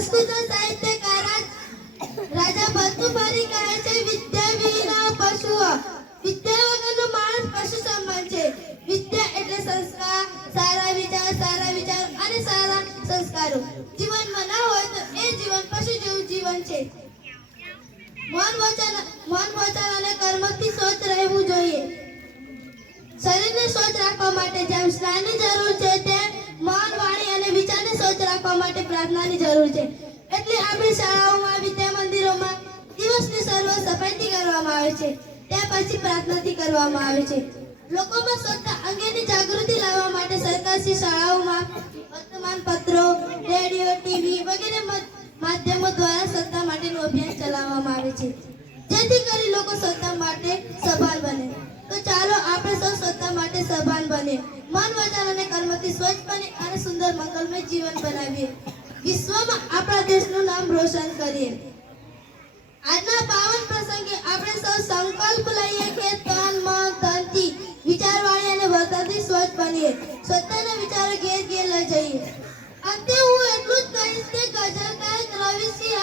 સંસ્કૃત સાહિત્યકાર રાજા ભર્તૃહરિ કહે છે, વિદ્યા વિના પશુ. વિદ્યા વગરનો માણસ પશુ સમાન છે. વિદ્યા એટલે સંસ્કાર, સારા વિચાર અને સારા સંસ્કારો. જીવનમાં ના હોય તો એ જીવન પશુ જેવું જીવન છે. મન વચન અને કર્મથી સ્વચ્છ રહેવું જોઈએ. શરીરને સ્વચ્છ રાખવા માટે જેમ સ્નાનની જરૂર છે, તેમ મન, વાણી અને વિચારને સ્વચ્છ રાખવા માટે પ્રાર્થનાની જરૂર છે. એટલે આપણી શાળાઓમાં, વિદ્યા મંદિરોમાં દિવસની સર્વ સફાઈથી કરવામાં આવે છે. ત્યાર પછી પ્રાર્થનાથી કરવામાં આવે છે. લોકોમાં સ્વચ્છતા અંગેની જાગૃતિ લાવવા માટે સરકારી શાળાઓમાં વર્તમાનપત્રો, રેડિયો, ટીવી વગેરે માધ્યમો દ્વારા સ્વચ્છતા માટેનું અભિયાન ચલાવવામાં આવે છે, જેથી કરી લોકો સ્વચ્છતા માટે સભાન બને. તો ચાલો આપણે સૌ સ્વચ્છતા માટે સભાન બને, મન, વચન અને કર્મથી સ્વચ્છ બને અને સુંદર મંગલમય જીવન બનાવીએ. વિશ્વમાં આપણા દેશનું નામ રોશન કરીએ. આજના પાવન પ્રસંગે આપણે સૌ સંકલ્પ લઈએ કે તન, મન, ધનથી, વિચારવાણી અને વર્તનથી સ્વચ્છ બનીએ. સ્વચ્છતાના વિચારો ઘેર ઘેર લઈ જઈએ. અંતે હું એટલું જ કહીશ કે ગઝલકાર રવિસિંહ